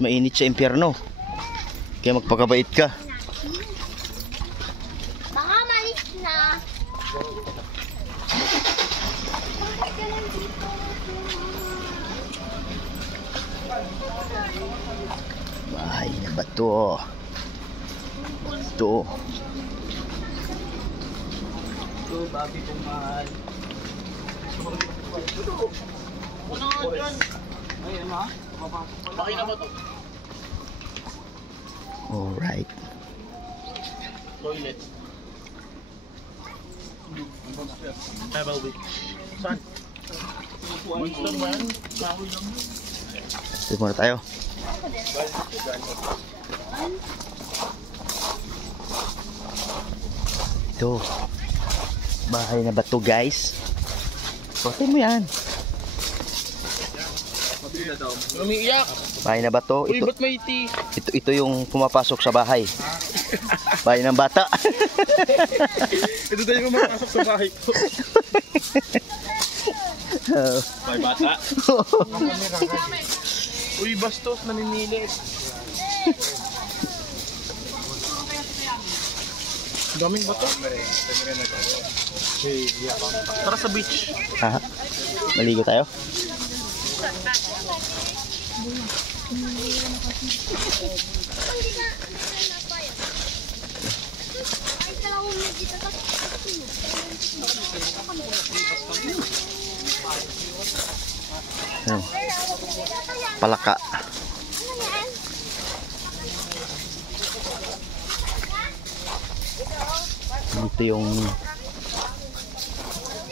mas mainit sa impyerno. Kaya magpakabait ka. Baka malis na. Bahay na ba to? Ito. Ito, babi kong mahal. Ano nga dyan? Ayun ha? Baki na ba ito? Alright. Toilet. Travel. Saan? Monster ba yan? Kahoy lang. Ito muna tayo. Ito. Bahay na ba to, guys? Suotin mo yan. Umiiyak! Bahay na ba to? Uy, Ito, ba't may tea? ito yung pumapasok sa bahay. Bahay ng bata. Ito tayo kumapasok sa bahay ko. May bata? Uy, bastos, naninilit. Daming bato. Tara sa beach. Ha? Maligo tayo? Ano? Palaka.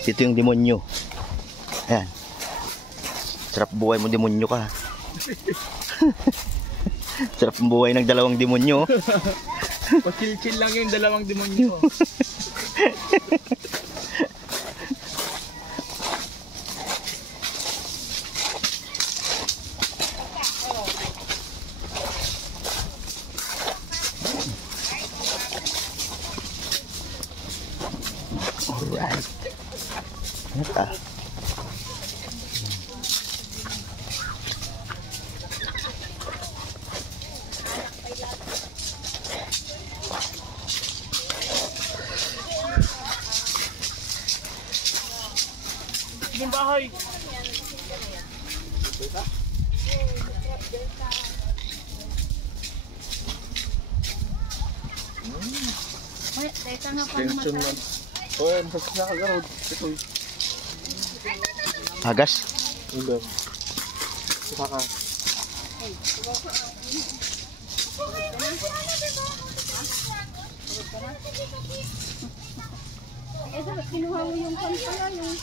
Dito yung demonyo. Ayan. Sarap buhay mo, demonyo ka. Sarap buhay ng dalawang demonyo. Pa-chill-chill lang yung dalawang demonyo. Alright. Ito. Yung bahay. Extension lang. Oh, masakit na kagarod. Ito. Agas. Ulam. Saka. Eh, kinuha mo yung pala yung...